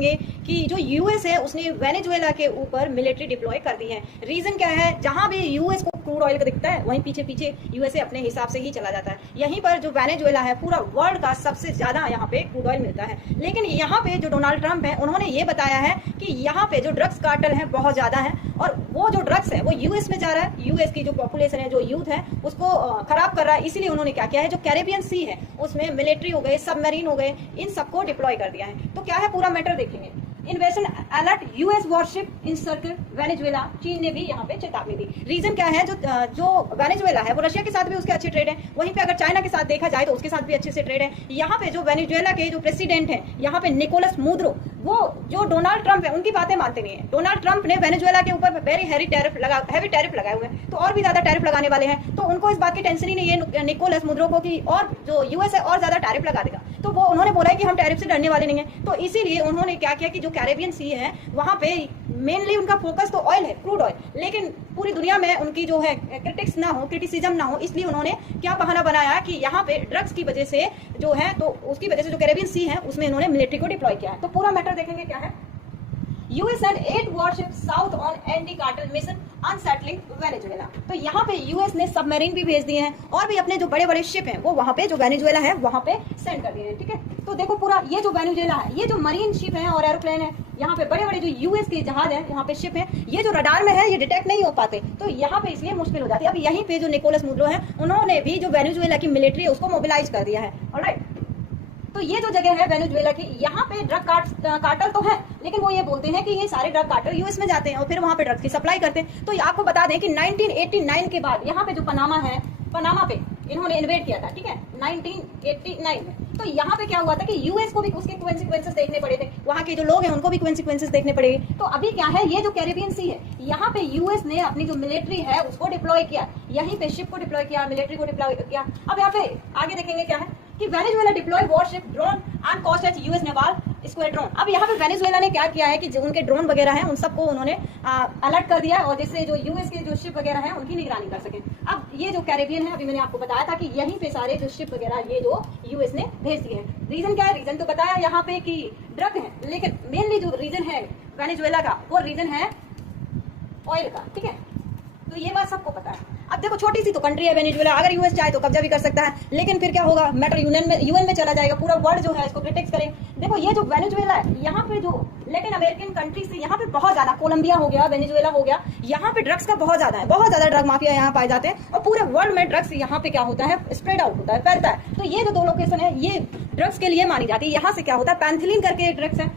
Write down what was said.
देखेंगे कि जो यूएस है उसने वेनेजुएला के ऊपर मिलिट्री डिप्लॉय कर दी है। रीजन क्या है, जहां भी यूएस को क्रूड ऑयल दिखता है वहीं पीछे पीछे यूएसए अपने हिसाब से ही चला जाता है। यहीं पर जो वेनेजुएला है पूरा वर्ल्ड का सबसे ज्यादा यहाँ पे क्रूड ऑयल मिलता है। लेकिन यहाँ पे जो डोनाल्ड ट्रंप है उन्होंने ये बताया है कि यहाँ पे जो ड्रग्स कार्टेल है बहुत ज्यादा है और वो जो ड्रग्स है वो यूएस में जा रहा है। यूएस की जो पॉपुलेशन है, जो यूथ है, उसको खराब कर रहा है। इसीलिए उन्होंने क्या किया है, जो कैरेबियन सी है उसमें मिलिट्री हो गए, सबमरीन हो गए, इन सबको डिप्लॉय कर दिया है। तो क्या है पूरा मैटर देखेंगे। इन्वेशन अलर्ट यूएस वॉरशिप इन सर्कल वेनेजुएला, चीन ने भी यहाँ पे चेतावनी दी। रीजन क्या है, जो वेनेजुएला है वो रशिया के साथ भी उसके अच्छे ट्रेड है, वहीं पे अगर चाइना के साथ देखा जाए तो उसके साथ भी अच्छे से ट्रेड है। यहाँ पे जो वेनेजुएला के जो प्रेसिडेंट है यहाँ पे निकोलस मुद्रो, वो जो डोनाल्ड ट्रंप है उनकी बातें मानते नहीं है। डोनाल्ड ट्रंप ने वेनेजुएला के ऊपर वेरी हैवी टैरिफ लगाए हुए हैं, तो और भी ज्यादा टैरिफ लगाने वाले हैं। तो उनको इस बात की टेंशन ही नहीं है निकोलस मुद्रो को कि और जो यूएस है और ज्यादा टैरिफ लगा देगा। तो वो उन्होंने बोला है कि हम टैरिफ से डरने वाले नहीं है। तो इसीलिए उन्होंने क्या किया कि जो कैरेबियन सी है वहां पे मेनली उनका फोकस तो ऑयल है, क्रूड ऑयल, लेकिन पूरी दुनिया में उनकी जो है क्रिटिसिज्म ना हो, इसलिए उन्होंने क्या बहाना बनाया कि यहाँ पे ड्रग्स की वजह से जो है, तो उसकी वजह से जो कैरेबियन सी है उसमें इन्होंने मिलिट्री को डिप्लॉय किया है। तो पूरा मैटर देखेंगे क्या है। US and 8 worship south on anti cartel mission unsettling Venezuela. तो यहाँ पे यूएस ने सबमरीन भी भेज दिए हैं और भी अपने जो बड़े बड़े शिप हैं वो वहां पे जो वेनेजुएला है वहां पे सेंड कर दिए हैं। ठीक है, तो देखो पूरा ये जो वेनेजुएला है, ये जो मरीन शिप है और एरोप्लेन है, यहाँ पे बड़े बड़े जो यूएस के जहाज है, यहाँ पे शिप है, ये जो रडार में है ये डिटेक्ट नहीं हो पाते, तो यहाँ पे इसलिए मुश्किल हो जाती है। अब यहीं पे जो निकोलस मुद्रो है उन्होंने भी जो वेनेजुएला की मिलिट्री है उसको मोबिलाइज कर दिया है। ऑलराइट, तो ये जो जगह है वेनेजुएला की, यहाँ पे ड्रग कार्टेल तो है, लेकिन वो ये बोलते हैं कि ये सारे ड्रग कार्टेल यूएस में जाते हैं और फिर वहां पे ड्रग्स की सप्लाई करते हैं। तो आपको बता दें कि 1989 के बाद यहाँ पे जो पनामा है, पनामा पे इन्होंने इन्वेट किया था। ठीक है, 1989 में। तो यहाँ पे क्या हुआ था कि यूएस को भी उसके कॉन्सिक्वेंसेस देखने पड़े थे, वहां के जो लोग हैं उनको भी कॉन्सिक्वेंसेस देखने पड़े। तो अभी क्या है, ये जो कैरेबियन सी है यहाँ पे यूएस ने अपनी जो मिलिट्री है उसको डिप्लॉय किया, यहीं पे शिप को डिप्लॉय किया, मिलिट्री को डिप्लॉय किया। अब यहाँ पे आगे देखेंगे क्या है कि Venezuela deploy warship drone and cost at US naval squadron. अब यहाँ पे वेनेजुएला ने क्या किया है कि जो उनके ड्रोन वगैरह हैं उन सबको उन्होंने अलर्ट कर दिया और जिससे जो यूएस के जो शिप वगैरह हैं उनकी निगरानी कर सके। अब ये जो कैरेबियन है, अभी मैंने आपको बताया था कि यहीं पे सारे जो शिप वगैरह ये जो यूएस ने भेज दिए हैं। रीजन क्या है, रीजन तो बताया यहाँ पे कि ड्रग है, लेकिन मेनली जो रीजन है वेनेजुएला का वो रीजन है ऑयल का। ठीक है, तो ये बात सबको पता है। अब देखो छोटी सी तो कंट्री है वेनेजुएला, अगर यूएस चाहे तो कब्जा भी कर सकता है, लेकिन फिर क्या होगा, मैटर यूएन में चला जाएगा, पूरा वर्ल्ड जो है इसको क्रिटिक्स करें। देखो ये जो वेनेजुएला है, यहाँ पे जो लैटिन अमेरिकन कंट्री से यहाँ पे बहुत ज्यादा, कोलंबिया हो गया, वेनेजुएला हो गया, यहाँ पे ड्रग्स का बहुत ज्यादा है, बहुत ज्यादा ड्रग माफिया यहाँ पाए जाते हैं और पूरे वर्ल्ड में ड्रग्स यहाँ पे क्या होता है, स्प्रेड आउट होता है, फैलता है। तो ये जो दो लोकेशन है ये ड्रग्स के लिए मानी जाती है। यहाँ से क्या होता है, पैंथिलिन करके एक ड्रग्स है,